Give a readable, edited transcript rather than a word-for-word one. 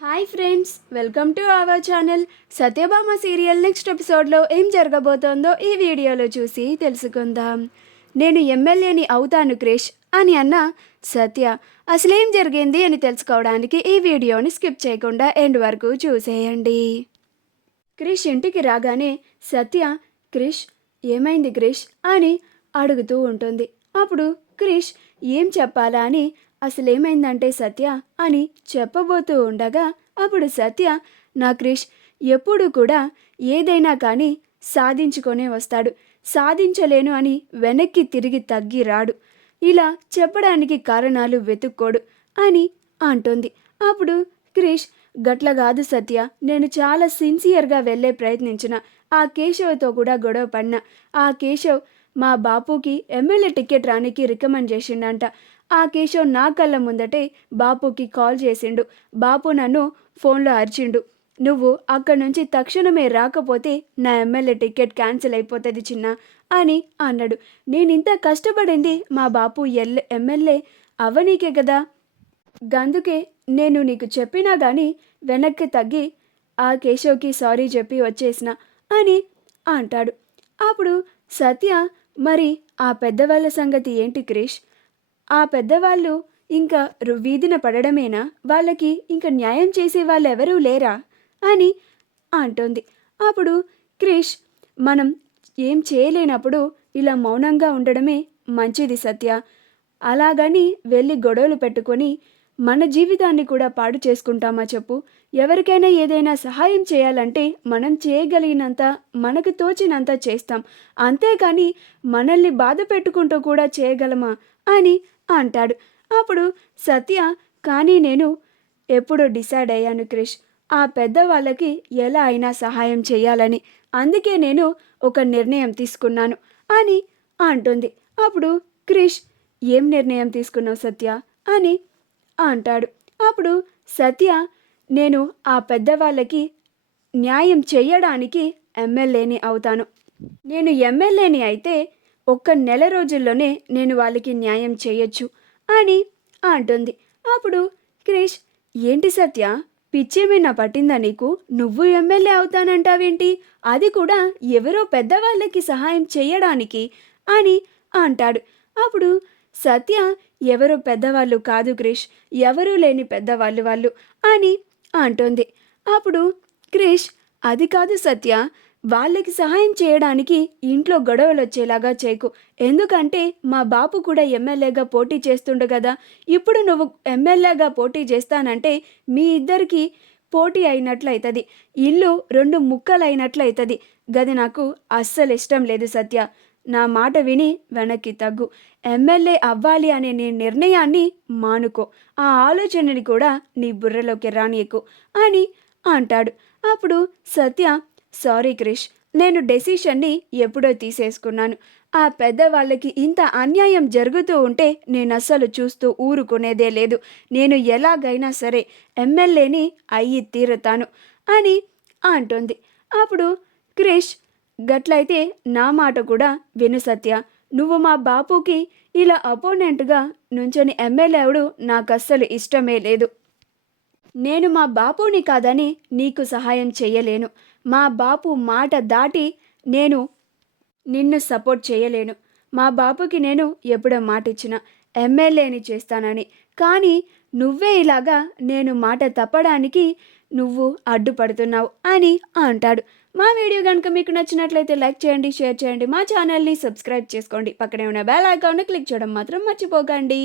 Hi friends, welcome to our channel. Satyabhama serial next ఎపిసోడ్లో ఏం జరగబోతోందో ఈ వీడియోలో చూసి తెలుసుకుందాం. నేను ఎమ్మెల్యేని అవుతాను క్రిష్ అని అన్న సత్య అసలేం జరిగింది అని తెలుసుకోవడానికి ఈ వీడియోని స్కిప్ చేయకుండా ఎండ్ వరకు చూసేయండి. క్రిష్ ఇంటికి రాగానే సత్య క్రిష్ ఏమైంది క్రిష్ అని అడుగుతూ ఉంటుంది. అప్పుడు క్రిష్ ఏం చెప్పాలా అని అసలేమైందంటే సత్య అని చెప్పబోతూ ఉండగా అప్పుడు సత్య నా క్రిష్ ఎప్పుడు కూడా ఏదైనా కానీ సాధించుకొనే వస్తాడు, సాధించలేను అని వెనక్కి తిరిగి తగ్గి రాడు, ఇలా చెప్పడానికి కారణాలు వెతుక్కోడు అని అంటుంది. అప్పుడు క్రిష్ గట్ల కాదు సత్య, నేను చాలా సిన్సియర్గా వెళ్ళే ప్రయత్నించిన, ఆ కేశవ్తో కూడా గొడవ పడినా, ఆ కేశవ్ మా బాపుకి ఎమ్మెల్యే టికెట్ రానికి రికమెండ్ చేసిండంట. ఆ కేశవ్ నా కళ్ళ ముందటే బాపుకి కాల్ చేసిండు. బాపు నన్ను ఫోన్లో అరిచిండు, నువ్వు అక్కడి నుంచి తక్షణమే రాకపోతే నా ఎమ్మెల్యే టికెట్ క్యాన్సిల్ అయిపోతుంది చిన్న అని అన్నాడు. నేనింత కష్టపడింది మా బాపు ఎమ్మెల్యే అవ్వనీకే కదా, గందుకే నేను నీకు చెప్పినా కానీ వెనక్కి తగ్గి ఆ కేశవ్కి సారీ చెప్పి వచ్చేసిన అని అంటాడు. అప్పుడు సత్య మరి ఆ పెద్దవాళ్ళ సంగతి ఏంటి క్రిష్, ఆ పెద్దవాళ్ళు ఇంకా వీధిన పడడమేనా, వాళ్ళకి ఇంకా న్యాయం చేసే వాళ్ళు ఎవరూ లేరా అని అంటుంది. అప్పుడు క్రిష్ మనం ఏం చేయలేనప్పుడు ఇలా మౌనంగా ఉండడమే మంచిది సత్య, అలాగని వెళ్ళి గొడవలు పెట్టుకొని మన జీవితాన్ని కూడా పాడు చేసుకుంటామా చెప్పు. ఎవరికైనా ఏదైనా సహాయం చేయాలంటే మనం చేయగలిగినంత మనకు తోచినంత చేస్తాం, అంతేకాని మనల్ని బాధ పెట్టుకుంటూ కూడా చేయగలమా అని అంటాడు. అప్పుడు సత్య కానీ నేను ఎప్పుడు డిసైడ్ అయ్యాను క్రిష్, ఆ పెద్దవాళ్ళకి ఎలా అయినా సహాయం చేయాలని, అందుకే నేను ఒక నిర్ణయం తీసుకున్నాను అని అంటుంది. అప్పుడు క్రిష్ ఏం నిర్ణయం తీసుకున్నావు సత్య అని అంటాడు. అప్పుడు సత్య నేను ఆ పెద్దవాళ్ళకి న్యాయం చెయ్యడానికి ఎమ్మెల్యేని అవుతాను, నేను ఎమ్మెల్యేని అయితే ఒక్క నెల రోజుల్లోనే నేను వాళ్ళకి న్యాయం చేయొచ్చు అని అంటుంది. అప్పుడు క్రిష్ ఏంటి సత్య పిచ్చేమైనా పట్టిందా నీకు, నువ్వు ఎమ్మెల్యే అవుతానంటావేంటి, అది కూడా ఎవరో పెద్దవాళ్ళకి సహాయం చేయడానికి అని అంటాడు. అప్పుడు సత్య ఎవరు పెద్దవాళ్ళు కాదు క్రిష్, ఎవరూ లేని పెద్దవాళ్ళు వాళ్ళు అని అంటుంది. అప్పుడు క్రిష్ అది కాదు సత్య, వాళ్ళకి సహాయం చేయడానికి ఇంట్లో గొడవలు వచ్చేలాగా చేయకు, ఎందుకంటే మా బాపు కూడా ఎమ్మెల్యేగా పోటీ చేస్తుండు కదా, ఇప్పుడు నువ్వు ఎమ్మెల్యేగా పోటీ చేస్తానంటే మీ ఇద్దరికి పోటీ అయినట్లయితుంది, ఇల్లు రెండు ముక్కలైనట్లయితుంది, గది నాకు అస్సలు ఇష్టం లేదు సత్య, నా మాట విని వెనక్కి తగ్గు, ఎమ్మెల్యే అవ్వాలి అనే నీ నిర్ణయాన్ని మానుకో, ఆ ఆలోచనని కూడా నీ బుర్రలోకి రానియకు అని అంటాడు. అప్పుడు సత్య సారీ క్రిష్, నేను డెసిషన్ని ఎప్పుడో తీసేసుకున్నాను, ఆ పెద్దవాళ్ళకి ఇంత అన్యాయం జరుగుతూ ఉంటే నేను అస్సలు చూస్తూ ఊరుకునేదే లేదు, నేను ఎలాగైనా సరే ఎమ్మెల్యేని అయ్యి తీరుతాను అని అంటుంది. అప్పుడు క్రిష్ గట్లయితే నా మాట కూడా విను సత్య, నువ్వు మా బాపుకి ఇలా అపోనెంట్గా నుంచొని ఎమ్మెల్యే అవడు నాకు అస్సలు ఇష్టమే లేదు, నేను మా బాపుని కాదని నీకు సహాయం చేయలేను, మా బాపు మాట దాటి నేను నిన్ను సపోర్ట్ చేయలేను, మా బాపుకి నేను ఎప్పుడో మాట ఇచ్చిన ఎమ్మెల్యేని చేస్తానని, కానీ నువ్వే ఇలాగా నేను మాట తప్పడానికి నువ్వు అడ్డుపడుతున్నావు అని అంటాడు. మా వీడియో కనుక మీకు నచ్చినట్లయితే లైక్ చేయండి, షేర్ చేయండి, మా ఛానల్ని సబ్స్క్రైబ్ చేసుకోండి, పక్కనే ఉన్న బెల్ ఐకాన్ని క్లిక్ చేయడం మాత్రం మర్చిపోకండి.